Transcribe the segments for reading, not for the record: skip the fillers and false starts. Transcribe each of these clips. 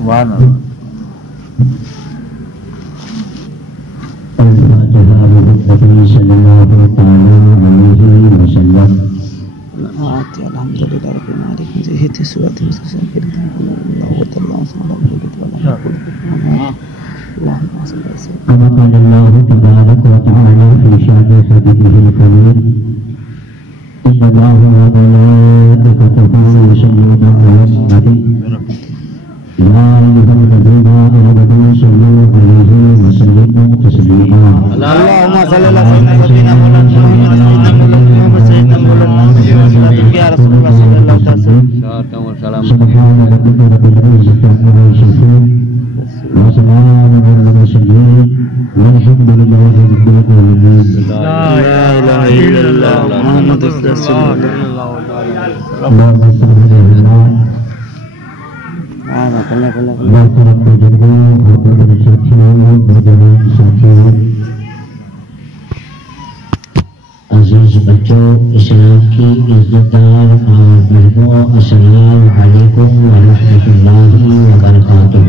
سبحان اللہ. الفاتحة صلی اللہ علیہ وسلم. الحمد للہ رب العالمین ذہت سورۃ المستقیم اللہ تعالی كما قال الله تبارك وتعالى في شأن حبيبه الكريم إن الله وملائكته يصلون على النبي يا أيها الذين آمنوا صلوا عليه وسلموا تسليما. اللهم صل على سيدنا محمد سيدنا مولانا يا رسول الله صلى الله عليه وسلم. سبحان ربك رب العزة عما يصفون وسلام على المرسلين والحمد لله رب العالمين. لا اله الا الله محمد رسول الله. اللهم صل على محترم بزرگوں محترم ساتھیوں نوجوان ساتھیوں عزیز بچوں اسلام کی عزت دار اور بہنوں السلام علیکم ورحمۃ اللہ وبرکاتہ.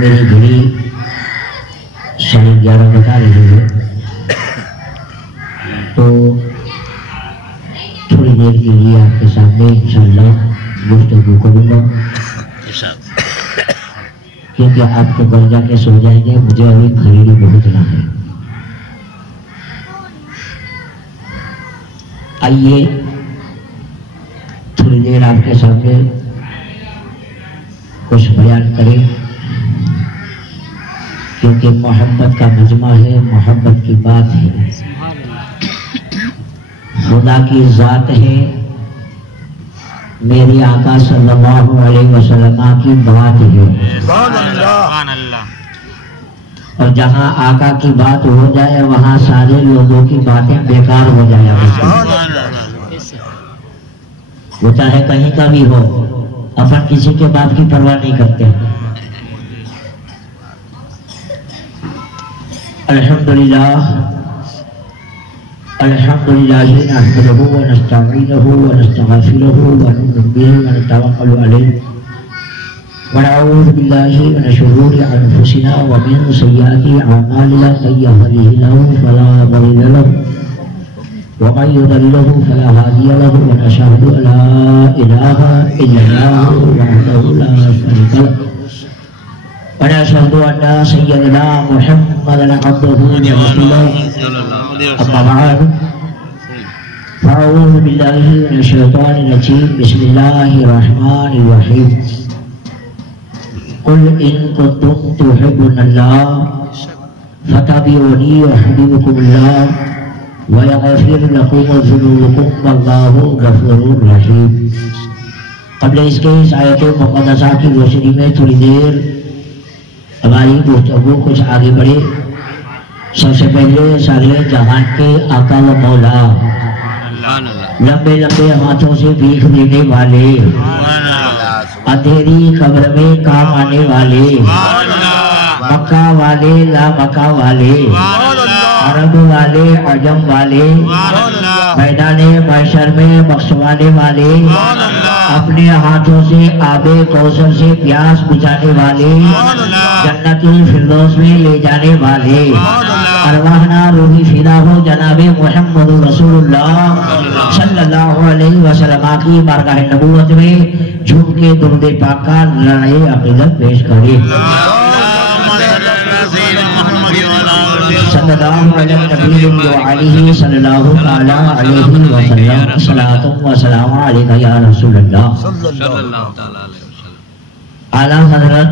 میری گھڑی 11:30 بتا رہی ہے تو تھوڑی دیر کے لیے آپ کے سامنے انشاءاللہ گفتگو کروں گا کیونکہ آپ تو گھر جا کے سو جائیں گے. مجھے ابھی خریدی بھگتنا ہے. آئیے تھوڑی دیر آپ کے سامنے کچھ بیان کریں کیونکہ محبت کا مجمع ہے, محبت کی بات ہے, خدا کی ذات ہے, میری آقا صلی اللہ علیہ وسلم کی بات ہے. اور جہاں آقا کی بات ہو جائے وہاں سارے لوگوں کی باتیں بیکار ہو جائے. وہ چاہے کہیں کا بھی ہو, اپن کسی کے بات کی پرواہ نہیں کرتے. الحمدللہ الحمدللہ نحمده ونستعینه ونستغفره ونؤمن به ونتوکل علیہ ونعوذ باللہ من شرور انفسنا ومن سیئات اعمالنا من یهده الله فلا مضل له ومن يضلل فلا هادي له ونشهد ان لا اله الا الله وحده لا شريك له ونشهد ان سيدنا محمدا عبده ورسوله اما بعد فاعوذ بالله من الشيطان الرجيم بسم الله الرحمن الرحيم قل ان كنتم تحبون الله فاتبعوني يحببكم الله ويغفر لكم ذنوبكم والله غفور رحيم. قبل اس کے اس آیت مقدسہ کی روشنی میں تھوڑی دیر ہماری گفتگو کچھ آگے بڑھے. سب سے پہلے سارے جہان کے آقا و مولا, لمبے لمبے ہاتھوں سے بھیک دینے والے, اندھیری قبر میں کام آنے والے, مکہ والے لا مکہ والے, عرب والے عجم والے, میدان محشر میں بخشوانے والے, اپنے ہاتھوں سے آب کوثر سے پیاس بجھانے والے, جنت الفردوس میں لے جانے والے, ارواحنا روحی فدا ہو جناب محمد رسول اللہ صلی اللہ علیہ وسلم کی بارگاہ نبوت میں جھوم کے درود پاک کا لڑائی عقیدت پیش کرے. صلی اللہ علیہ نبی وعلیہ صلی اللہ علیہ وسلم صلاۃ و سلام علیکہ یا رسول اللہ. اعلیٰ حضرت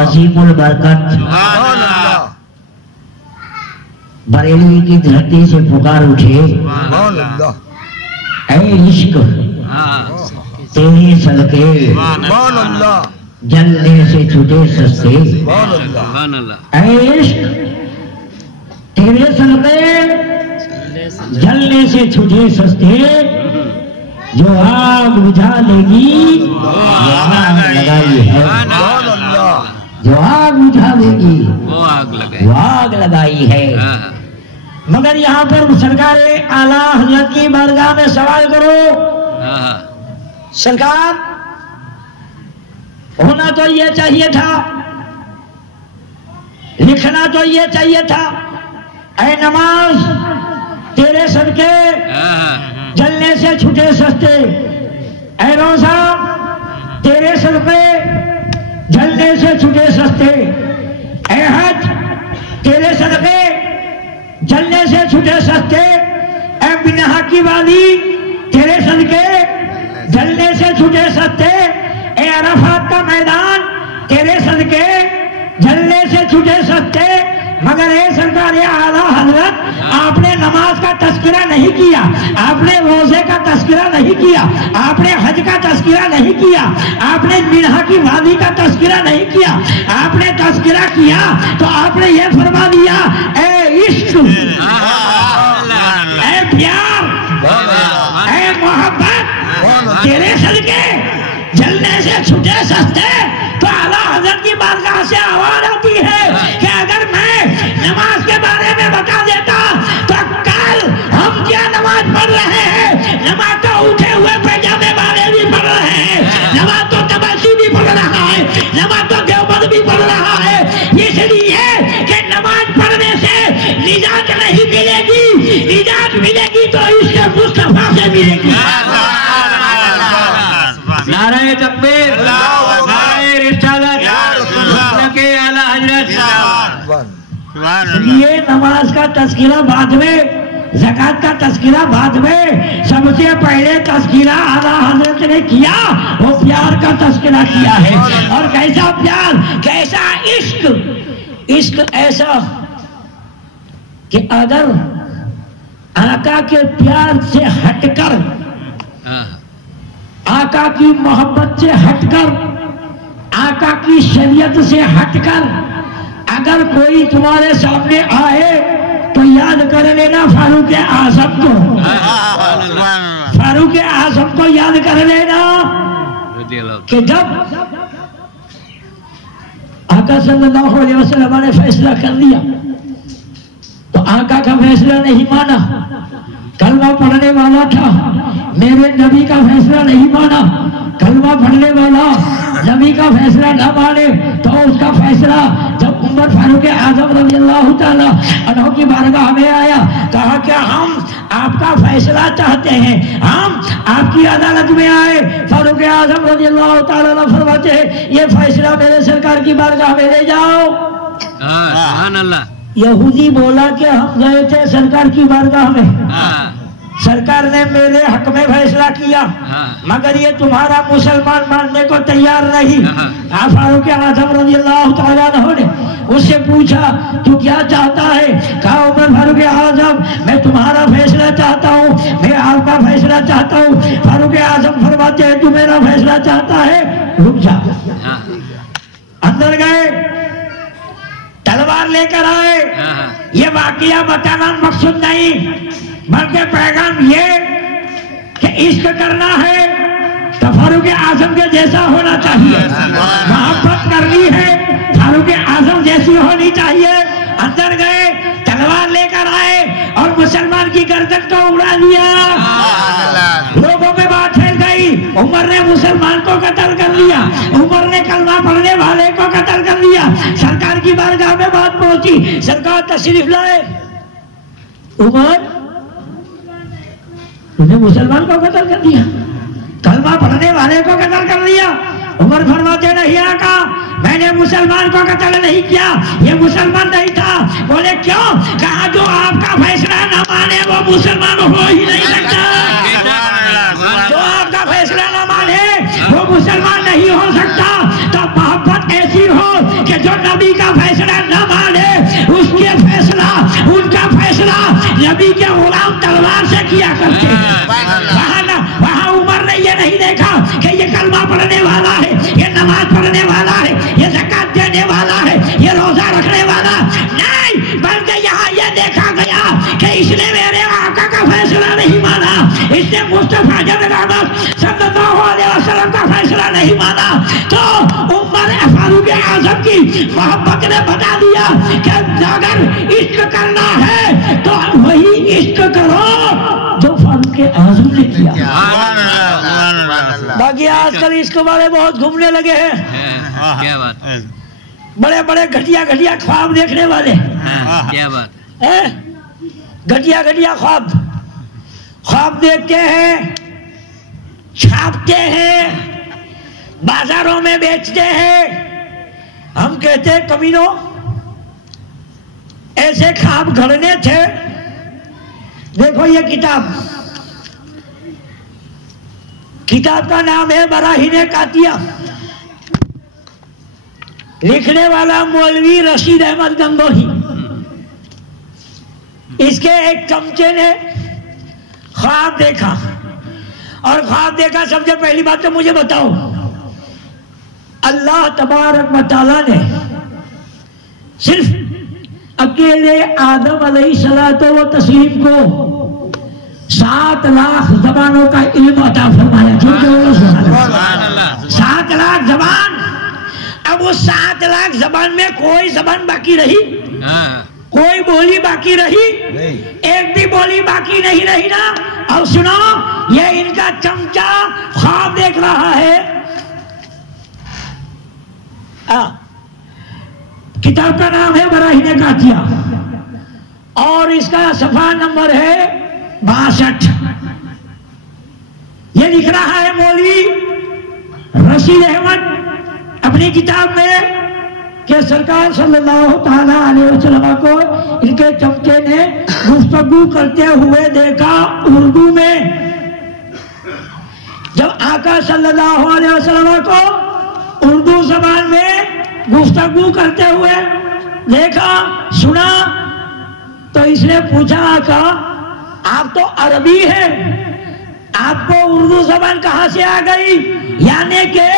عظیم البرکت بریلوی کی دھرتی سے پکار اٹھے, اے عشق تیرے صدقے جلنے سے چھوٹے سستے, اے عشق تیرے صدقے جلنے سے چھوٹے سستے, جو آگ بجھا لے گی وہ آگ لگائی ہے, جو آگ بجھا دے گی وہ آگ لگائی ہے. مگر یہاں پر سرکار اعلیٰ حضرت کی بارگاہ میں سوال کرو، سرکار ہونا تو یہ چاہیے تھا، لکھنا تو یہ چاہیے تھا، اے نماز تیرے صدقے جلنے سے چھٹے سستے، اے روزہ تیرے صدقے جلنے سے چھٹے سستے، اے حج تیرے صدقے جلنے سے چھٹے سستے، اے بنہا کی وادی تیرے صدقے جلنے سے چھٹے سستے، اے عرفات کا میدان تیرے صدقے جلنے سے چھٹے سستے۔ مگر اے سرکار اعلیٰ حضرت آپ نے نماز کا تذکرہ نہیں کیا، آپ نے روزے کا تذکرہ نہیں کیا، آپ نے حج کا تذکرہ نہیں کیا، آپ نے بنہا کی وادی کا تذکرہ نہیں کیا، آپ نے تذکرہ کیا تو آپ نے یہ فرما دیا اے عشق، اے پیار، اے محبت تیرے صدقے جلنے سے چھٹے سستے۔ تو اعلیٰ حضرت کی بارگاہ سے آواز آتی ہے کہ اگر میں نماز کے بارے میں بتا دیتا تو کل ہم کیا نماز پڑھ رہے ہیں، نماز تو اٹھے ہوئے پیجامے والے بھی پڑھ رہے ہیں، نماز تو تبسی بھی پڑھ رہا ہے، نماز تو دیوبند بھی پڑھ رہا ہے، اس لیے کہ نماز پڑھنے سے نجات نہیں ملے گی، نجات ملے گی تو اس کے مصطفیٰ سے ملے گی۔ نعرہ تکبیر، نعرہ رسالت، کے اعلیٰ حضرت۔ یہ نماز کا تذکرہ بعد میں، زکوٰۃ کا تذکرہ بعد میں، سب سے پہلے تذکرہ اعلیٰ حضرت نے کیا وہ پیار کا تذکرہ کیا ہے۔ اور کیسا پیار، کیسا عشق، عشق ایسا کہ اگر آقا کے پیار سے ہٹ کر، آقا کی محبت سے ہٹ کر، آقا کی شریعت سے ہٹ کر اگر کوئی تمہارے سامنے آئے تو یاد کر لینا فاروق اعظم کو، فاروق اعظم کو یاد کر لینا کہ جب آقا صلی اللہ علیہ وسلم نے فیصلہ کر لیا تو آقا کا فیصلہ نہیں مانا، کلمہ پڑھنے والا تھا، میرے نبی کا فیصلہ نہیں مانا، کلمہ پڑھنے والا نبی کا فیصلہ نہ مانے تو اس کا فیصلہ جب عمر فاروق اعظم رضی اللہ تعالیٰ عنہ کی بارگاہ میں آیا، کہا کہ ہم آپ کا فیصلہ چاہتے ہیں، ہم آپ کی عدالت میں آئے۔ فاروق اعظم رضی اللہ تعالیٰ عنہ فرماتے ہیں یہ فیصلہ میرے سرکار کی بارگاہ میں لے جاؤ۔ سبحان اللہ۔ یہودی بولا کہ ہم گئے تھے سرکار کی بارگاہ میں، سرکار نے میرے حق میں فیصلہ کیا، مگر یہ تمہارا مسلمان ماننے کو تیار نہیں۔ فاروق اعظم رضی اللہ تعالیٰ عنہ نے اس سے پوچھا تو کیا چاہتا ہے؟ کہا عمر فاروق اعظم میں تمہارا فیصلہ چاہتا ہوں، میں آپ کا فیصلہ چاہتا ہوں۔ فاروق اعظم فرماتے ہیں تو میرا فیصلہ چاہتا ہے، رک جا۔ اندر گئے، تلوار لے کر آئے۔ یہ واقعہ بتانا مقصود نہیں بلکہ پیغام یہ کہ عشق کرنا ہے تو فاروق اعظم کے جیسا ہونا چاہیے، محبت کرنی ہے فاروق اعظم جیسی ہونی چاہیے۔ اندر گئے، تلوار لے کر آئے اور مسلمان کی گردن کو اڑا دیا۔ لوگوں میں بات پھیل گئی، عمر نے مسلمان کو قتل کر لیا، عمر نے کلمہ پڑھنے والے کو قتل کر لیا۔ سرکار کی بارگاہ میں بات پہنچی، سرکار تشریف لائے، عمر نے مسلمان کو قتل کر دیا، کلمہ پڑھنے والے کو قتل کر لیا۔ عمر فرماتے نہیں آقا میں نے مسلمان کو قتل نہیں کیا، یہ مسلمان نہیں تھا۔ بولے کیوں؟ کہا جو آپ کا فیصلہ نہ مانے وہ مسلمان ہو ہی نہیں سکتا، جو آپ کا فیصلہ نہ مانے وہ مسلمان نہیں ہو سکتا۔ تو محبت ایسی ہو کہ جو نبی کا فیصلہ نہ مانے اس کے فیصلہ، ان کا فیصلہ نبی کے غلام تلوار سے کیا کرتے ہیں۔ وہاں عمر نے یہ نہیں دیکھا کہ یہ کلمہ پڑھنے والا ہے، یہ نماز پڑھنے والا ہے، یہ زکوٰۃ دینے والا ہے، یہ روزہ رکھنے والا نہیں، بلکہ یہاں یہ دیکھا گیا کہ اس نے میرے آقا کا فیصلہ نہیں مانا، اس نے مصطفیٰ جب رحمت صلی اللہ علیہ وسلم کا فیصلہ نہیں مانا۔ تو عمر محبوب اعظم کی محبت نے بتا دیا کہ اگر عشق کرنا ہے تو وہی عشق کرو جو فاروق اعظم نے کیا. باقی آج کل عشق والے بہت گھومنے لگے ہیں. کیا بات، بڑے بڑے گھٹیا گھٹیا خواب دیکھنے والے. کیا بات، گھٹیا گھٹیا خواب دیکھتے ہیں، چھاپتے ہیں، بازاروں میں بیچتے ہیں. ہم کہتے ہیں کمینوں ایسے خواب گھڑنے تھے. دیکھو یہ کتاب کا نام ہے براہین قاطیہ. لکھنے والا مولوی رشید احمد گنگوہی. اس کے ایک چمچے نے خواب دیکھا، اور خواب دیکھا. سب سے پہلی بات تو مجھے بتاؤ، اللہ تبارک و تعالیٰ نے صرف اکیلے آدم علیہ الصلوۃ والتسلیم کو 7 لاکھ زبانوں کا علم عطا فرمایا. 7 لاکھ زبان. اب وہ 7 لاکھ زبان میں کوئی زبان باقی رہی؟ کوئی بولی باقی رہی؟ ایک بھی بولی باقی نہیں رہی نا. اور سنو، یہ ان کا چمچا خواب دیکھ رہا ہے. کتاب کا نام ہے براہین قاطیہ، اور اس کا صفحہ نمبر ہے 62. یہ لکھ رہا ہے مولوی رشید احمد اپنی کتاب میں کہ سرکار صلی اللہ تعالی علیہ وسلم کو ان کے چمچے نے گفتگو کرتے ہوئے دیکھا اردو میں. جب آقا صلی اللہ علیہ وسلم کو اردو زبان میں گفتگو کرتے ہوئے دیکھا، سنا، تو اس نے پوچھا آقا آپ تو عربی ہے، آپ کو اردو زبان کہاں سے آ گئی؟ یعنی کہ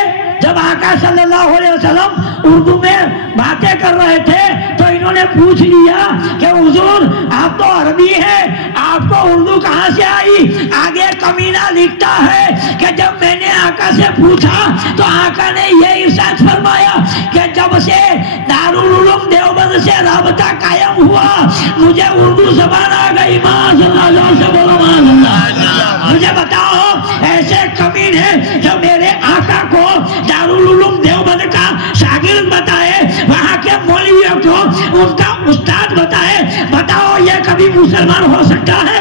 جب آقا صلی اللہ علیہ وسلم اردو میں باتیں کر رہے تھے تو انہوں نے پوچھ لیا کہ حضور آپ تو عربی ہے، آپ کو اردو کہاں سے آئی؟ آگے کمینہ لکھتا ہے کہ جب میں نے آقا سے پوچھا تو آقا نے یہ ارشاد فرمایا کہ جب سے دارالعلوم دیوبند سے رابطہ قائم ہوا مجھے اردو زبان آ گئی. مجھے بتاؤ ایسے کمینے جو میرے آقا کو دارالعلوم دیوبند کا شاگرد بتائے، وہاں کے مولویوں کو ان کا استاد بتائے، بتاؤ یہ کبھی مسلمان ہو سکتا ہے؟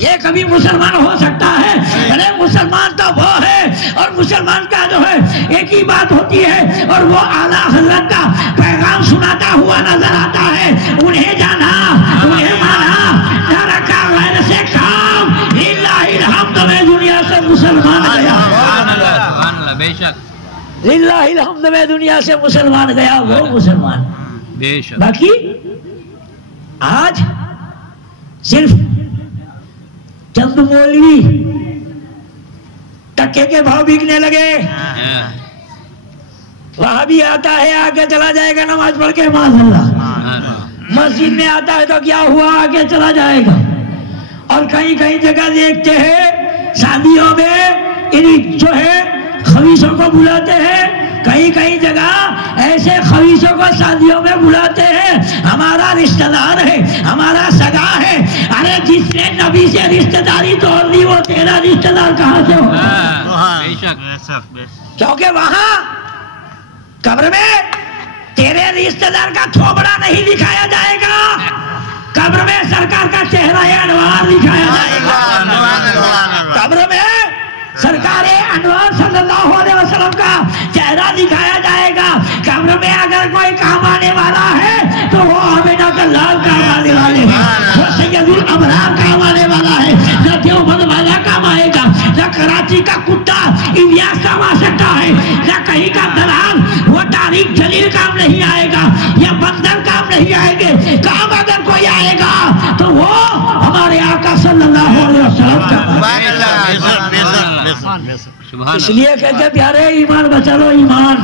یہ کبھی مسلمان ہو سکتا ہے؟ ارے مسلمان تو وہ ہے، اور مسلمان کا جو ہے ایک ہی بات ہوتی ہے، اور وہ اعلیٰ حضرت کا پیغام سناتا ہوا نظر آتا ہے. انہیں جانا، انہیں مانا، نہ رکھا غیر سے کام. للہ الحمد میں دنیا سے مسلمان گیا. بے شک، للہ الحمد میں دنیا سے مسلمان گیا وہ مسلمان. بے شک. باقی آج صرف چند مولوی ٹکے کے بھاؤ بکنے لگے. وہاں بھی آتا ہے آگے چلا جائے گا نماز پڑھ کے، معاذ اللہ. مسجد میں آتا ہے تو کیا ہوا، آگے چلا جائے گا. اور کہیں کہیں جگہ دیکھتے ہیں شادیوں میں جو ہے خبیثوں کو بلاتے ہیں، کہیں کہیں جگہ ایسے خبیثوں کو شادیوں میں بلاتے ہیں. ہمارا رشتہ دار ہے، ہمارا سگا ہے. ارے جس نے نبی سے رشتہ داری توڑ دی وہ تیرا رشتہ دار کہاں سے ہو؟ بے شک. کیونکہ وہاں قبر میں تیرے رشتہ دار کا تھوبڑا نہیں دکھایا جائے گا، قبر میں سرکار کا چہرہ انوار دکھایا جائے گا. قبر میں سرکار انوار صلی اللہ علیہ وسلم کا چہرہ دکھایا جائے گا. قبر میں اگر کوئی کام آنے والا ہے تو وہ آمینہ کا لال کام آنے والے ہیں، وہ سید الابرار کام آنے والا ہے. نہ دیوبند والا کام آئے گا، نہ کراچی کا کتا الیاس کام آ سکتا ہے، نہ کہیں کا دلال وہ تاریخ جلیل کام نہیں آئے گا، یا بندر کام نہیں آئے گے. کام اگر کوئی آئے گا تو وہ ہمارے آقا صلی اللہ علیہ وسلم کا. اس لیے کہتے پیارے ایمان بچا لو، ایمان.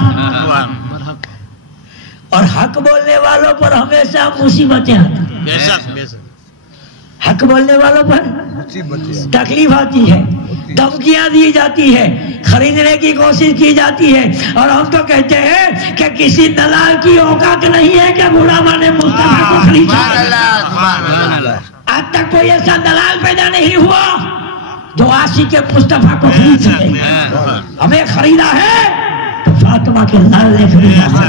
اور حق بولنے والوں پر ہمیشہ مصیبتیں آتی، حق بولنے والوں پر تکلیف آتی ہے. دھمکیاں دی جاتی ہے، خریدنے کی کوشش کی جاتی ہے، اور ہم تو کہتے ہیں کہ کسی دلال کی اوقات نہیں ہے کہ غلامان مصطفیٰ کو خرید سکے۔ آج تک کوئی ایسا دلال پیدا نہیں ہوا جو عاشق مصطفیٰ کو خرید سکے۔ ہمیں خریدا ہے تو فاطمہ کے لال نے خریدا ہے،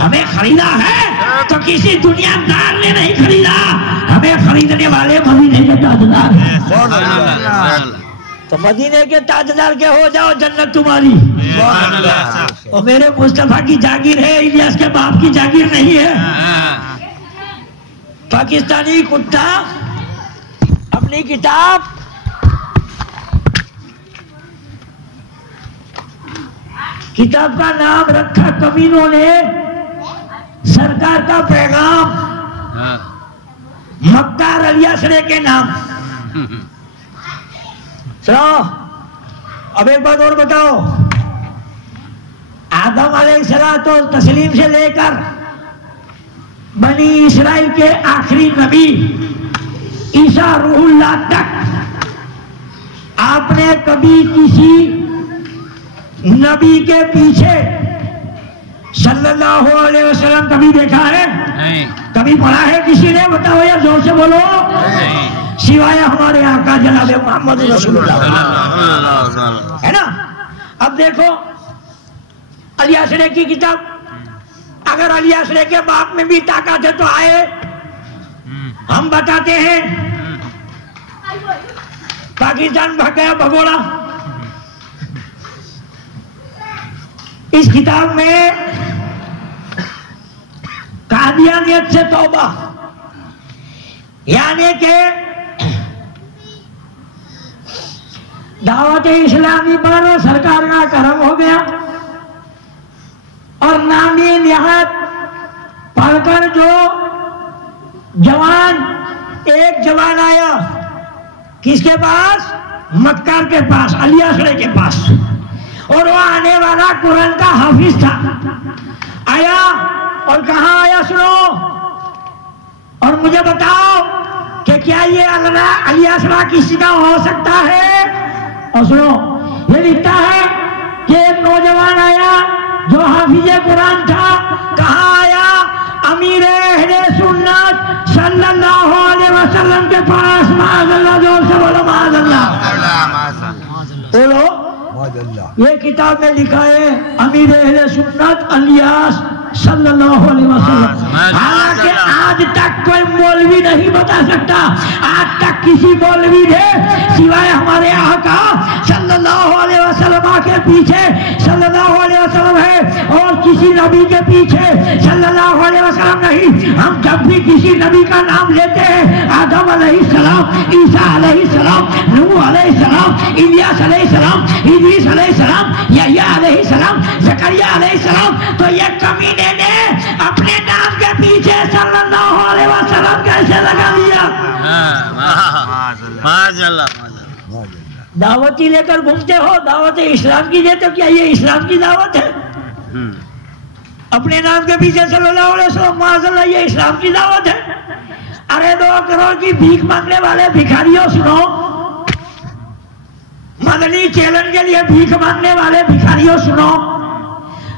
ہمیں خریدا ہے تو کسی دنیا دار نے نہیں خریدا، ہمیں خریدنے والے مدینے کے تاجدار ہیں۔ تو مدینے کے تاجدار کے ہو جاؤ، جنت تمہاری۔ اور میرے مصطفیٰ کی جاگیر ہے، الیاس کے باپ کی جاگیر نہیں ہے۔ پاکستانی کتا اپنی کتاب کا نام رکھا کمینوں نے سرکار کا پیغام، مکار الیاسرے کے نام۔ سنو، اب ایک بات اور بتاؤ، آدم علیہ السلام تسلیم سے لے کر بنی اسرائیل کے آخری نبی عیسیٰ روح اللہ تک آپ نے کبھی کسی نبی کے پیچھے صلی اللہ علیہ وسلم کبھی دیکھا ہے؟ کبھی پڑھا ہے کسی نے؟ بتاؤ یا زور سے بولو۔ سوائے ہمارے آقا جناب محمد رسول اللہ، ہے نا؟ اب دیکھو الیاسرے کی کتاب، اگر الیاسرے کے باپ میں بھی طاقت ہے تو آئے، ہم بتاتے ہیں۔ پاکستان بھاگ گیا بھگوڑا۔ اس کتاب میں قادیانیت سے توبہ، یعنی کہ دعوت اسلامی پر سرکار کا کرم ہو گیا، اور نامی نہاد پڑھ کر جو جوان، ایک جوان آیا کس کے پاس؟ مکار کے پاس، الیاسرے کے پاس، اور وہ آنے والا قرآن کا حافظ تھا۔ آیا اور کہاں آیا؟ سنو اور مجھے بتاؤ کہ کیا یہ الیاسرا کسی کا ہو سکتا ہے؟ اور سنو، یہ لکھتا ہے کہ ایک نوجوان آیا جو حافظ قرآن تھا۔ کہاں آیا؟ امیر اہل سنت صلی اللہ علیہ وسلم کے پاس۔ معاذ اللہ، جور سے بولو معاذ اللہ، بولو۔ یہ کتاب میں لکھا ہے امیر اہل سنت الیاس صلی اللہ علیہ وسلم۔ حالانکہ آج تک کوئی مولوی نہیں بتا سکتا، آج تک کسی مولوی نے سوائے ہمارے آقا صلی اللہ علیہ وسلم کے پیچھے صلی اللہ علیہ وسلم ہے، اور کسی نبی کے پیچھے صلی اللہ علیہ وسلم نہیں۔ ہم جب بھی کسی نبی کا نام لیتے ہیں، آدم علیہ السلام، عیسیٰ علیہ السلام، نوح علیہ السلام، الیاس علیہ السلام، ادریس علیہ السلام، یحییٰ علیہ السلام، زکریا علیہ السلام، تو یہ کمینے نے اپنے نام کے پیچھے صلی اللہ علیہ وسلم کیسے لگا لیا؟ دعوتی لے کر گھومتے ہو، دعوت اسلام کی دیتے ہو، کیا یہ اسلام کی دعوت ہے؟ اپنے نام کے پیچھے صلی اللہ علیہ وسلم، معاذ اللہ، یہ اسلام کی دعوت ہے؟ ارے 2 کروڑ کی بھیک مانگنے والے بھکاریوں، سنو، مدنی چیلن کے لیے بھیک مانگنے والے بھکاریوں، سنو،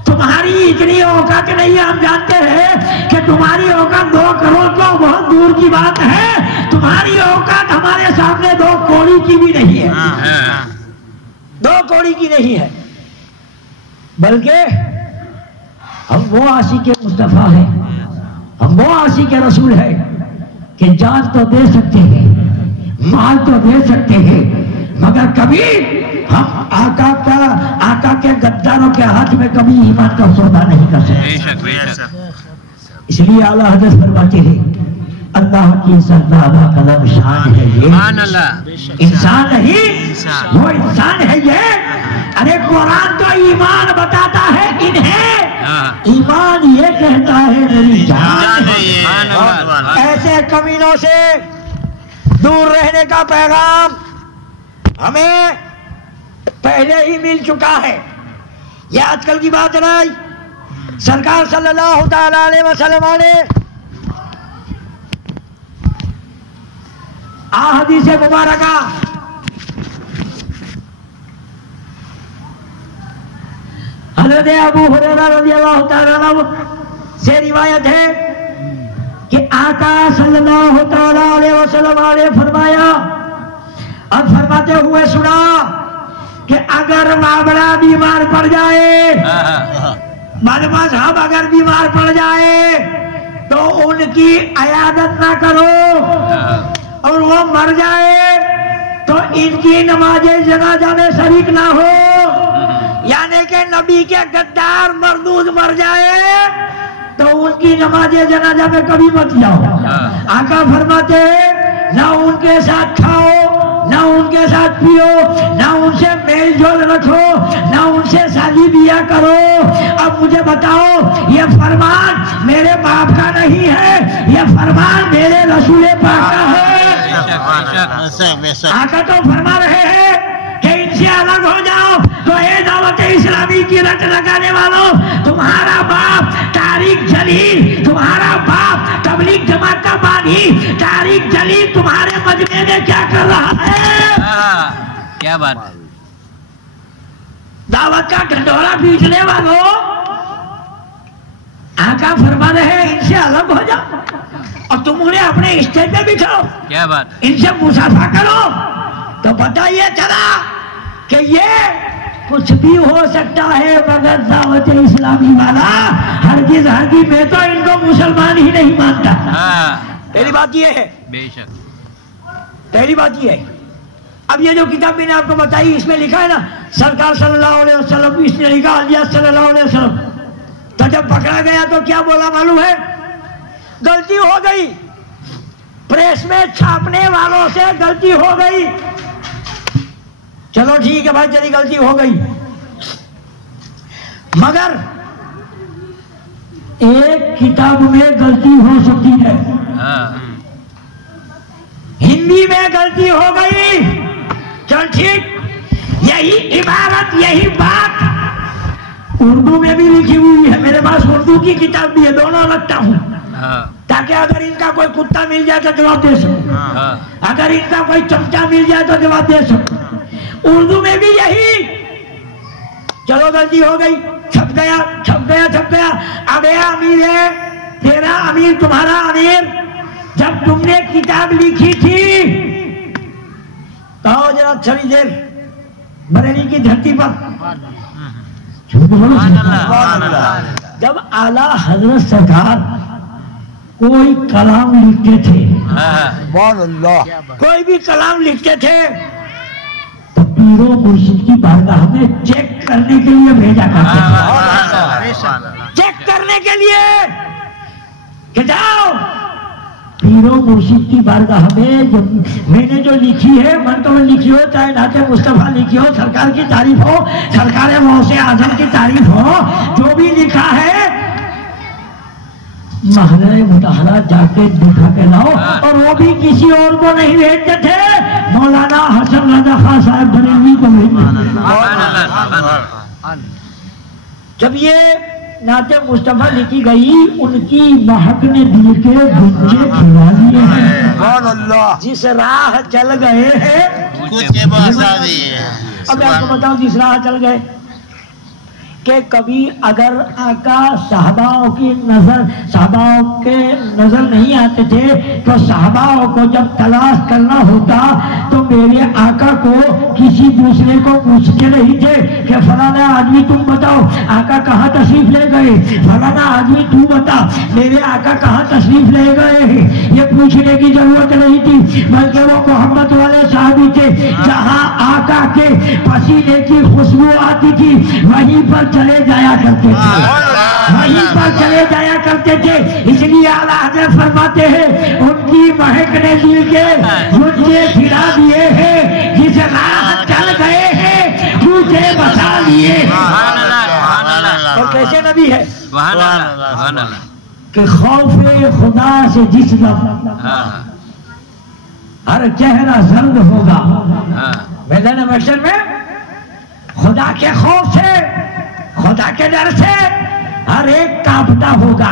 تمہاری اتنی اوقات نہیں، ہم جانتے ہیں کہ تمہاری اوقات 2 کروڑ تو بہت دور کی بات ہے، تمہاری اوقات ہمارے سامنے 2 کوڑی کی بھی نہیں ہے، 2 کوڑی کی نہیں ہے، بلکہ ہم وہ عاشق مصطفیٰ ہیں، ہم وہ عاشق رسول ہیں کہ جان تو دے سکتے ہیں، مال تو دے سکتے ہیں، مگر کبھی ہم آقا کے غداروں کے ہاتھ میں کبھی ایمان کا سودا نہیں کر سکتے۔ اس لیے اعلیٰ حضرت فرماتے ہیں اللہ کی سردابہ قدم شان ہے یہ، انسان نہیں، وہ انسان ہے یہ۔ ارے قرآن تو ایمان بتاتا ہے انہیں، ایمان یہ کہتا ہے میری جان ہے۔ ایسے کمینوں سے دور رہنے کا پیغام ہمیں پہلے ہی مل چکا ہے، یہ آج کل کی بات نہیں۔ سرکار صلی اللہ تعالیٰ علیہ وسلم نے احادیث مبارکہ حضرت ابو ہریرہ رضی اللہ تعالیٰ عنہ سے روایت ہے کہ آقا صلی اللہ تعالیٰ علیہ وسلم نے فرمایا اور فرماتے ہوئے سنا کہ اگر بابڑا بیمار پڑ جائے، معلوم صاحب اگر بیمار پڑ جائے تو ان کی عیادت نہ کرو، اور وہ مر جائے تو ان کی نماز جنازہ میں شریک نہ ہو، یعنی کہ نبی کے غدار مردود مر جائے تو ان کی نماز جنازہ میں کبھی مت جاؤ۔ آقا فرماتے ہیں نہ ان کے ساتھ کھاؤ، نہ ان کے ساتھ پیو، نہ ان سے میل جول رکھو، نہ ان سے شادی بیاہ کرو۔ اب مجھے بتاؤ یہ فرمان میرے باپ کا نہیں ہے، یہ فرمان میرے رسول پاک کا ہے۔ آقا تو فرما رہے ہیں کہ ان سے الگ ہو جاؤ۔ تو اے دعوت اسلامی کی رٹ لگانے والوں، تمہارا باپ طارق جلیل، تمہارا باپ تبلیغ جماعت کا بانی طارق جلیل تمہارے مجمع میں کیا کر رہا ہے؟ کیا بات؟ دعوت کا ڈھنڈورا بیچنے والوں، آقا فرما رہے ہیں ان سے الگ ہو جاؤ اور تم انہیں اپنے اسٹیج پہ بٹھاؤ، کیا بات؟ ان سے مصافحہ کرو۔ تو پتہ یہ چلا کہ یہ کچھ بھی ہو سکتا ہے مگر دعوت اسلامی والا ہرگز ہرگز میں تو ان کو مسلمان ہی نہیں مانتا۔ پہلی بات یہ ہے، بے شک پہلی بات یہ ہے۔ اب یہ جو کتاب میں نے آپ کو بتائی اس میں لکھا ہے نا سرکار صلی اللہ علیہ وسلم، اس نے لکھا حضرت صلی اللہ علیہ وسلم، تو جب پکڑا گیا تو کیا بولا معلوم ہے؟ غلطی ہو گئی، پریس میں چھاپنے والوں سے غلطی ہو گئی۔ چلو ٹھیک ہے بھائی، چلی غلطی ہو گئی، مگر ایک کتاب میں غلطی ہو سکتی ہے، ہندی میں غلطی ہو گئی، چل ٹھیک، یہی عبارت یہی بات اردو میں بھی لکھی ہوئی ہے، میرے پاس اردو کی کتاب بھی ہے، دونوں رکھتا ہوں تاکہ اگر ان کا کوئی کتا مل جائے تو جواب دے سکوں، اگر ان کا کوئی چمچا مل جائے تو جواب دے سکوں۔ اردو میں بھی یہی، چلو غلطی ہو گئی، چھپ گیا چھپ گیا چھپ گیا۔ اب اے امیر ہے، تیرا امیر تمہارا امیر، جب تم نے کتاب لکھی تھی کہو ذرا تھوڑی دیر بریلی کی دھرتی پر، جب اعلیٰ حضرت سرکار کوئی کلام لکھتے تھے، کوئی بھی کلام لکھتے تھے تو پیرو مرشد کی بارگاہ میں چیک کرنے کے لیے بھیجا کرتے تھے، چیک کرنے کے لیے کہ جاؤ پیرو مرشد کی بارگاہ میں میں نے جو لکھی ہے، منتظر لکھی ہو، چاہے نعت مصطفیٰ لکھی ہو، سرکار کی تعریف ہو، سرکار غوث اعظم کی تعریف ہو، جو بھی لکھا ہے محلہ مطالعہ جا کے دکھا کے لاؤ۔ اور وہ بھی کسی اور کو نہیں بھیجتے تھے، مولانا حسن رضا خان صاحب بریلوی کو بھیجتے تھے۔ جب یہ نعت مصطفیٰ لکھی گئی، ان کی مہک نے دل کے گنجے کھلا لیے ہیں، جس راہ چل گئے ہیں کچھ کے پاس آ گئی ہے۔ اب میں آپ کو بتاؤں جس راہ چل گئے کہ کبھی اگر آقا صحابہ کے نظر نہیں آتے تھے تو صحابہ کو جب تلاش کرنا ہوتا تو میرے آقا کو کسی دوسرے کو پوچھتے نہیں تھے کہ فلانا آدمی تم بتاؤ آقا کہاں تشریف لے گئے، فلانا آدمی تو بتا میرے آقا کہاں تشریف لے گئے ہیں، یہ پوچھنے کی ضرورت نہیں تھی، بلکہ وہ محبت والے صحابی تھے، جہاں آقا کے پسینے کی خوشبو آتی تھی وہیں پر چلے جایا کرتے تھے، وہیں پر چلے جایا کرتے تھے۔ اس لیے اعلیٰ حضرت فرماتے ہیں ان کی مہک نے دل کے گنجے کھلا دیے ہیں، جس راہ چل گئے ہیں جھوٹے بسا لیے۔ اور کیسے نبی ہے کہ خوف خدا سے جس لفظ ہر چہرہ زرد ہوگا، میدان محشر میں خدا کے خوف سے، خدا کے ڈر سے ہر ایک کانپتا ہوگا،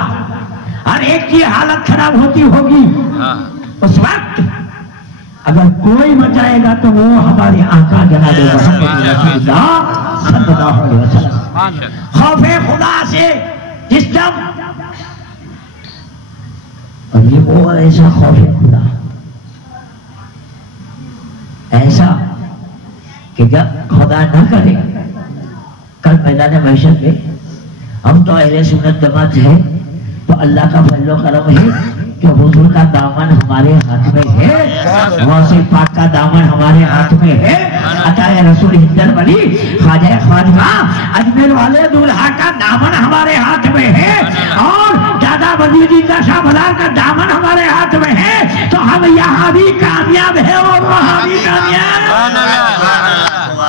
ہر ایک کی حالت خراب ہوتی ہوگی۔ اس وقت اگر کوئی بچائے گا تو وہ ہمارے آقا جناب محمد رسول اللہ صلی اللہ علیہ وسلم۔ خوف خدا سے جس دم، اور یہ وہ ایسا خوف خدا ایسا کہ جب خدا نہ کرے کل میدان محشر میں ہم تو اہل سنت جماعت ہے تو اللہ کا فضل و کرم ہے کہ حضور کا دامن ہمارے ہاتھ میں ہے، غوث پاک کا دامن ہمارے ہاتھ میں ہے، عطا رسول ہندر ولی خواجہ خواجہ اجمیر والے دولہا کا دامن ہمارے ہاتھ میں ہے، اور دادا وزیری کا شاہ بلال کا دامن ہمارے ہاتھ میں ہے، تو ہم یہاں بھی کامیاب ہے اور وہاں بھی کامیاب،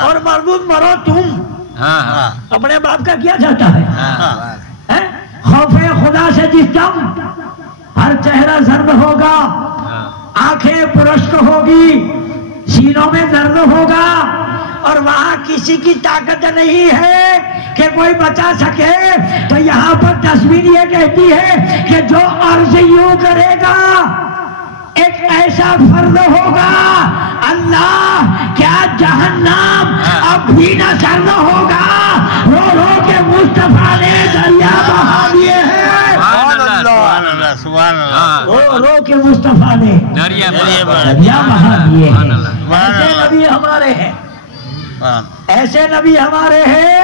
اور مربوط مرو تم اپنے باپ کا کیا چاہتا ہے؟ خوف خدا سے جس دم ہر چہرہ زرد ہوگا، آنکھیں پرشک ہوگی، سینوں میں درد ہوگا، اور وہاں کسی کی طاقت نہیں ہے کہ کوئی بچا سکے، تو یہاں پر تصویر یہ کہتی ہے کہ جو عرض یوں کرے گا ایک ایسا فرد ہوگا، اللہ کیا جہنم اب بھی نہ سرد ہوگا، رو رو کے مصطفیٰ نے دریا بہا دیے ہیں، رو رو کے مصطفیٰ نے دریا بہا دیے ہیں۔ ایسے نبی ہمارے ہیں، ایسے نبی ہمارے ہیں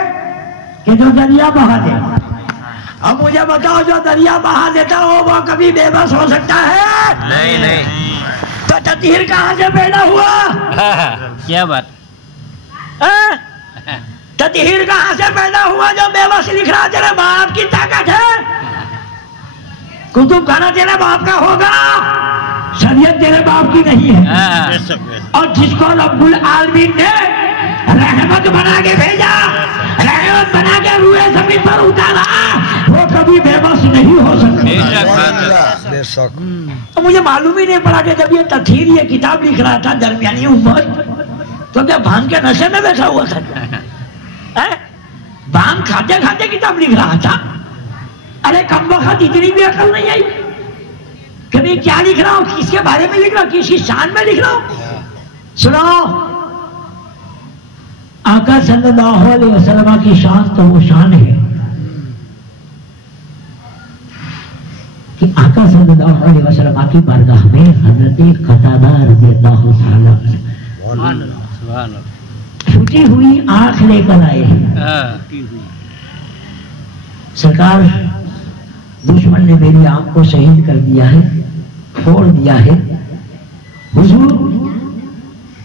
کہ جو دریا بہا دے۔ اب مجھے بتاؤ جو دریا بہا دیتا ہو وہ کبھی بے بس ہو سکتا ہے؟ نہیں۔ تو تطہیر کہاں سے پیدا ہوا؟ کیا بات؟ تطہیر کہاں سے پیدا ہوا جو بے بس لکھ رہا تیرے باپ کی طاقت ہے؟ کتب خانہ تیرے باپ کا ہوگا، شریعت تیرے باپ کی نہیں ہے، اور جس کو رب العالمین نے رحمت بنا کے بھیجا، رحمت بنا کے روئے زمین پر اتارا، وہ کبھی بے بس نہیں ہو سکتا۔ تو مجھے معلوم ہی نہیں پڑا کہ جب یہ تطہیر یہ کتاب لکھ رہا تھا درمیانی امت تو کیا بھانگ کے نشے میں بیٹھا ہوا تھا؟ بھانگ کھاتے کھاتے کتاب لکھ رہا تھا؟ ارے کم وقت اتنی بھی عقل نہیں آئی کہ میں کیا لکھ رہا ہوں، کس کے بارے میں لکھ رہا ہوں، کس کی شان میں لکھ رہا ہوں؟ سنو، آقا صلی اللہ علیہ وسلم کی شان تو وہ شان ہے کہ آقا صلی اللہ علیہ وسلم کی بارگاہ میں حضرت قتادہ رضی اللہ عنہ چھوٹی ہوئی آنکھ لے کر آئے ہیں۔ سرکار دشمن نے میری آنکھ کو شہید کر دیا ہے، پھوڑ دیا ہے، حضور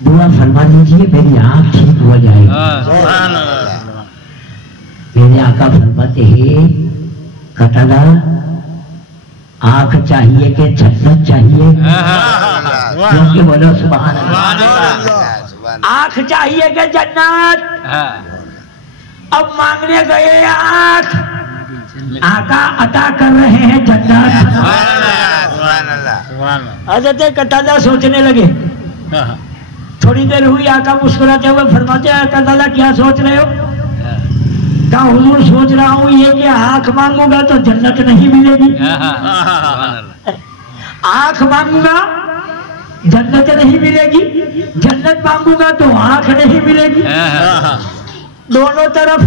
دعا فرما دیجئے میری آنکھ ٹھیک ہو جائے۔ میرے آقا فرماتے ہیں قتادہ آنکھ چاہیے کہ جنت چاہیے؟ کیونکہ بولو سبحان اللہ، آنکھ چاہیے کہ جنت؟ اب مانگنے گئے آنکھ، آقا عطا کر رہے ہیں جنت۔ حضرت قتادہ سوچنے لگے، تھوڑی دیر ہوئی آقا مسکراتے ہوئے فرماتے ہیں قتادہ کیا سوچ رہے ہو؟ کہا حضور سوچ رہا ہوں یہ کہ آنکھ مانگوں گا تو جنت نہیں ملے گی، آنکھ مانگوں گا جنت نہیں ملے گی، جنت مانگوں گا تو آنکھ نہیں ملے گی، دونوں طرف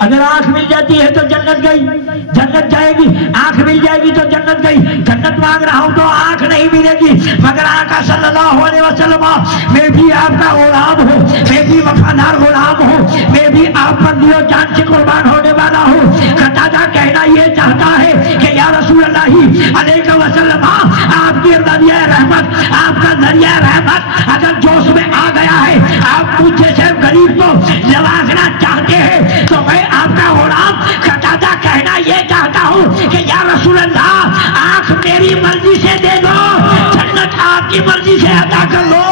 اگر آنکھ مل جاتی ہے تو جنت گئی، جنت جائے گی، آنکھ مل جائے گی تو جنت گئی، جنت مانگ رہا ہوں تو آنکھ نہیں ملے گی، مگر آقا صلی اللہ علیہ وسلم میں بھی آپ کا غلام ہوں، میں بھی وفادار غلام ہوں، میں بھی آپ پر دل و جان سے قربان ہونے والا ہوں۔ قتادہ کہنا یہ چاہتا ہے کہ یا رسول اللہ علیہ وسلم آپ کی ذریعہ رحمت، آپ کا ذریعہ رحمت اگر جوش میں آ گیا ہے، آپ مجھ جیسے غریب کو نوازنا چاہتے ہیں تو میں آپ کا غلام قتادہ کہنا یہ چاہتا ہوں کہ یا رسول اللہ آنکھ میری مرضی سے دے دو، جنت آپ کی مرضی سے عطا کر دو۔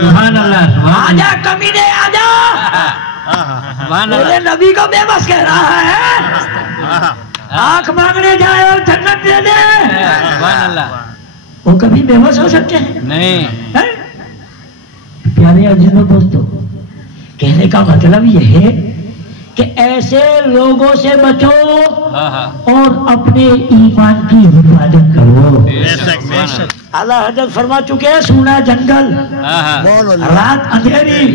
سبحان اللہ، آجا کمینے آجا، میرے نبی کو بے بس کہہ رہا ہے آنکھ مانگنے جائے اور جنت دے دے، وہ کبھی بے بس ہو سکتے ہیں؟ نہیں۔ پیارے عزیز و دوستو، کہنے کا مطلب یہ ہے کہ ایسے لوگوں سے بچو اور اپنے ایمان کی حفاظت کرو۔ اعلیٰ حضرت فرما چکے ہیں سونا جنگل، رات اندھیری،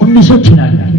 1996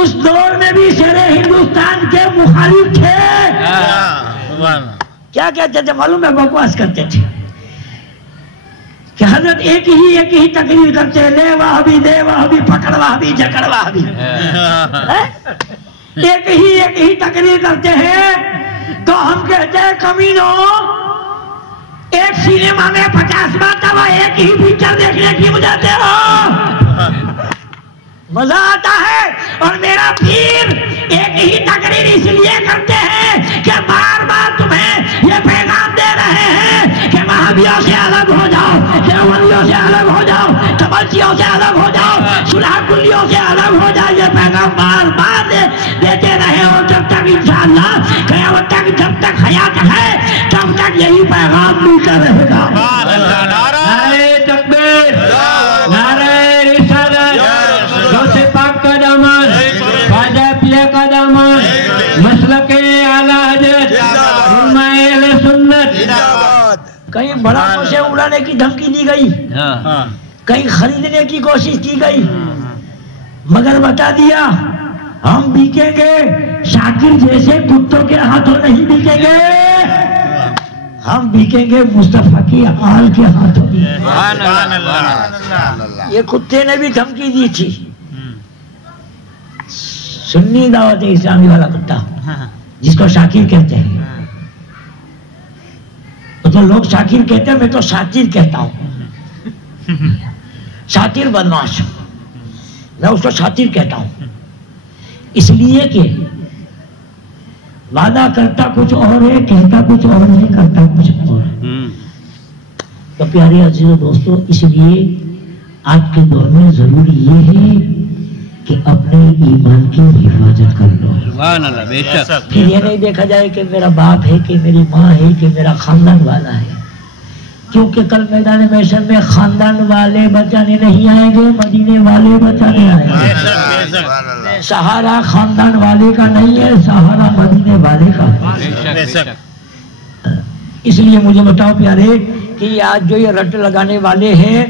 اس دور میں بھی شیر ہندوستان کے مخالف تھے. کیا کہتے تھے معلوم ہے؟ بکواس کرتے تھے کہ حضرت ایک ہی تقریر کرتے ہیں، لے وہابی دے وہابی پکڑ وہابی جکڑ وہابی. ایک ہی تقریر کرتے ہیں. تو ہم کہتے ہیں کمینوں، ایک سینما میں 50 مرتبہ ایک ہی پکچر دیکھنے کی وجہ سے مزہ آتا ہے. اور میرا پیر ایک ہی تقریر اس لیے کرتے ہیں کہ بار بار تمہیں یہ پیغام دے رہے ہیں کہ وہابیوں سے الگ ہو جاؤ، دیوبندیوں سے الگ ہو جاؤ، تبلچیوں سے الگ ہو جاؤ، سلح کلیوں سے الگ ہو جاؤ. یہ پیغام بار بار دیتے رہے. اور جب تک انشاءاللہ قیامت تک جب تک حیات ہے تب تک یہی پیغام ملتا رہے گا. نعرہ تکبیر، نعرہ رسالت، غوث پاک کا دامن، خواجہ پیر کا دامن، مسلک اعلیٰ حضرت، علماء اہل سنت. کہیں بڑا اسے اڑانے کی دھمکی دی گئی، کہیں خریدنے کی کوشش کی گئی، مگر بتا دیا ہم بکیں گے شاکر جیسے کتوں کے ہاتھوں نہیں بکیں گے، ہم بکیں گے مصطفیٰ کی آل کے ہاتھوں. یہ کتے نے بھی دھمکی دی تھی. سنی دعوت اسلامی والا کتا جس کو شاکر کہتے ہیں، تو لوگ شاکر کہتے ہیں، میں تو شاکر کہتا ہوں. شاکر بدماش، میں اس کو شاکر کہتا ہوں اس لیے کہ وعدہ کرتا کچھ اور ہے، کہتا کچھ اور ہے، کرتا کچھ اور ہے. تو پیارے عزیزو دوستو، اس لیے آج کے دور میں ضروری یہ ہے کہ اپنے ایمان کی حفاظت کر لو. سبحان اللہ، بے شک. پھر یہ نہیں دیکھا جائے کہ میرا باپ ہے، کہ میری ماں ہے، کہ میرا خاندان والا ہے. کیونکہ کل میدان محشر میں خاندان والے بچانے نہیں آئیں گے، مدینے والے بچانے آئیں گے. سہارا خاندان والے کا نہیں ہے، سہارا مدینے والے کا. اس لیے مجھے بتاؤ پیارے کہ آج جو یہ رٹ لگانے والے ہیں،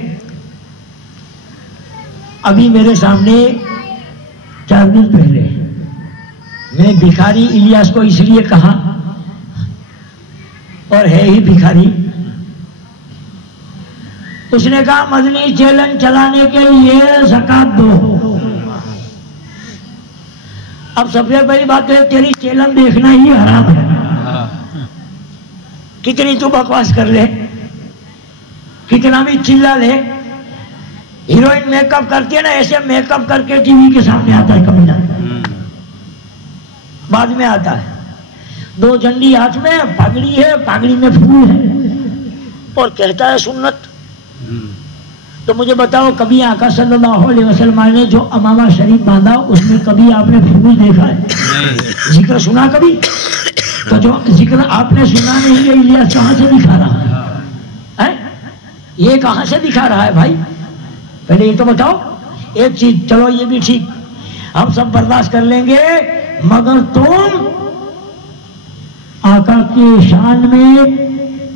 ابھی میرے سامنے 4 دن پہلے میں بھکاری الیاس کو اس لیے کہا، اور ہے ہی بھکاری، اس نے کہا مدنی چیلنج چلانے کے لیے زکات دو. اب سب سے بڑی بات ہے تیری چیلنج دیکھنا ہی حرام ہے. کتنی تو بکواس کر لے، کتنا بھی چلا لے. ہیروئن میک اپ کرتی ہے نا، ایسے میک اپ کر کے ٹی وی کے سامنے آتا ہے کمینہ، بعد میں آتا ہے 2 جھنڈی ہاتھ میں، پگڑی ہے، پگڑی میں پھول ہے، اور کہتا ہے سنت. تو مجھے بتاؤ کبھی آقا صلی اللہ علیہ وسلم نے جو امامہ شریف باندھا اس میں کبھی آپ نے پھول دیکھا ہے؟ ذکر سنا کبھی؟ تو جو ذکر آپ نے سنا نہیں ہے، الیاس کہاں سے دکھا رہا ہے؟ یہ کہاں سے دکھا رہا ہے بھائی؟ پہلے یہ تو بتاؤ. ایک چیز چلو یہ بھی ٹھیک، ہم سب برداشت کر لیں گے، مگر تم آقا کی شان میں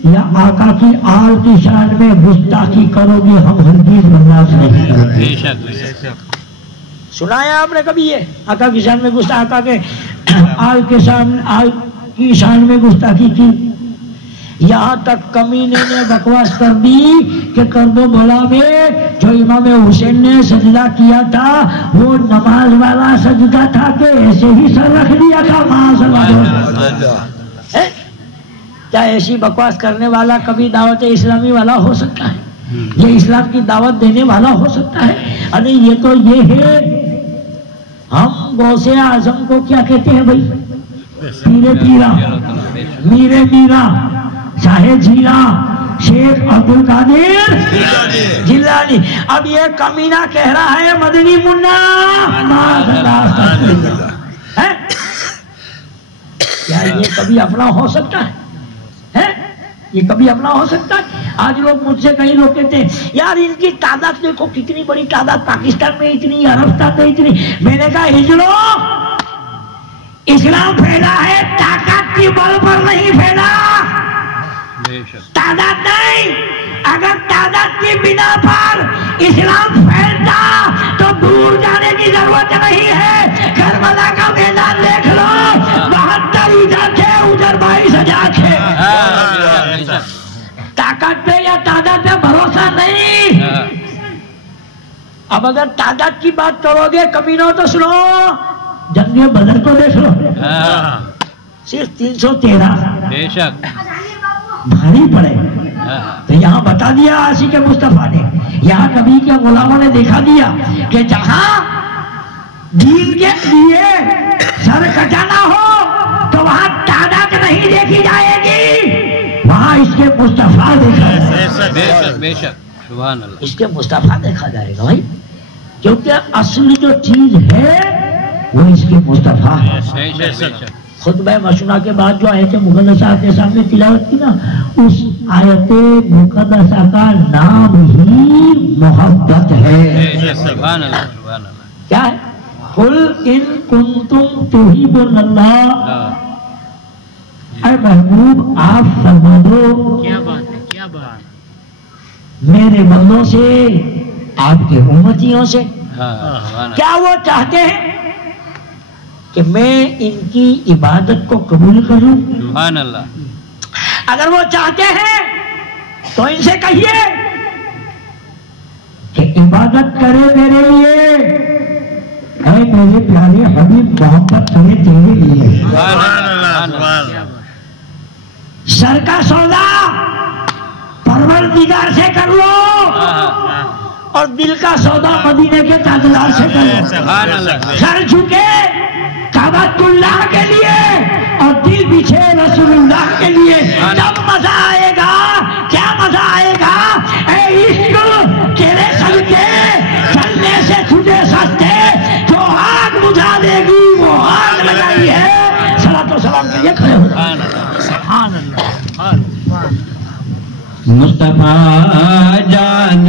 یا آقا کی آل کی شان میں گستاخی کرو گے، ہم ہرگز برداشت نہیں کریں گے. سنا ہے آپ نے کبھی یہ آقا کی شان میں آقا کے آل کے شان، آل کی شان میں گستاخی کی؟ یہاں تک کمینے نے بکواس کر دی کہ کربلا میں جو امام حسین نے سجدہ کیا تھا وہ نماز والا سجدہ تھا کہ ایسے ہی سر رکھ دیا تھا. کیا ایسی بکواس کرنے والا کبھی دعوت اسلامی والا ہو سکتا ہے؟ یہ اسلام کی دعوت دینے والا ہو سکتا ہے؟ ارے یہ تو یہ ہے. ہم غوث اعظم کو کیا کہتے ہیں بھائی؟ پیرے پیرا، میرے میرا، شاہ جیلا، شیخ عبدالقادر جیلانی. اب یہ کمینہ کہہ رہا ہے مدنی منا. کیا یہ کبھی اپنا ہو سکتا ہے؟ یہ کبھی اپنا ہو سکتا ہے؟ آج لوگ مجھ سے کئی لوگ کہتے ہیں یار ان کی تعداد دیکھو کتنی بڑی تعداد، پاکستان میں اتنی، عربستان میں اتنی. میں نے کہا ہجڑو، اسلام پھیلا ہے طاقت کی بل پر نہیں پھیلا، تعداد نہیں. اگر تعداد کی بنا پر اسلام پھیلتا تو دور جانے کی ضرورت نہیں ہے، گھر کربلا کا میدان دیکھ لو، 72 ادھر تھے، ادھر 22,000 تھے. طاقت پہ یا تعداد پہ بھروسہ نہیں. اب اگر تعداد کی بات کرو گے کمینوں تو سنو، جنگ بدر کو دیکھ لو، صرف 313 بے شک بھاری پڑے. تو یہاں بتا دیا عاشق مصطفیٰ نے، یہاں نبی کے غلاموں نے دکھا دیا کہ جہاں دین کے لیے سر کٹانا ہو تو وہاں تعداد نہیں دیکھی جائے گی، وہاں اس کے مصطفیٰ دیکھا جائے گا. بے شک بے شک سبحان اللہ. اس کے مصطفیٰ دیکھا جائے گا بھائی، کیونکہ اصلی جو چیز ہے وہ اس کے مصطفیٰ ہے. بے شک بے شک. خطبہ مشورہ کے بعد جو آیت مقدسہ آپ کے سامنے تلاوت کی نا، اس آیت مقدسہ کا نام ہی محبت ہے. سبحان اللہ سبحان اللہ. کیا ہے؟ قل ان کنتم تحبون اللہ. اے محبوب آپ فرما دو، کیا بات ہے، کیا بات ہے. میرے بندوں سے، آپ کے امتیوں سے، سبحان اللہ. کیا وہ چاہتے ہیں کہ میں ان کی عبادت کو قبول کروں؟ سبحان اللہ. اگر وہ چاہتے ہیں تو ان سے کہیے کہ عبادت کرے میرے لیے، اے میرے پیارے حبیب محبت کرے تیرے لیے. سبحان اللہ سبحان اللہ. سر کا سودا پروردگار سے کر لو اور دل کا سودا مدینے کے تاجدار سے کر لو. سبحان اللہ. سر جھکے کعبۃ اللہ کے لیے اور دل پیچھے رسول اللہ کے لیے، تب مزہ آئے گا. کیا مزہ آئے گا؟ اے عشق تیرے صدقے چلنے سے چھوٹے سستے، جو آگ بجھا دے گی وہ آگ لگائی ہے. صلاۃ و سلام کے لیے کھڑے ہو جاؤ. سبحان اللہ. مصطفیٰ جان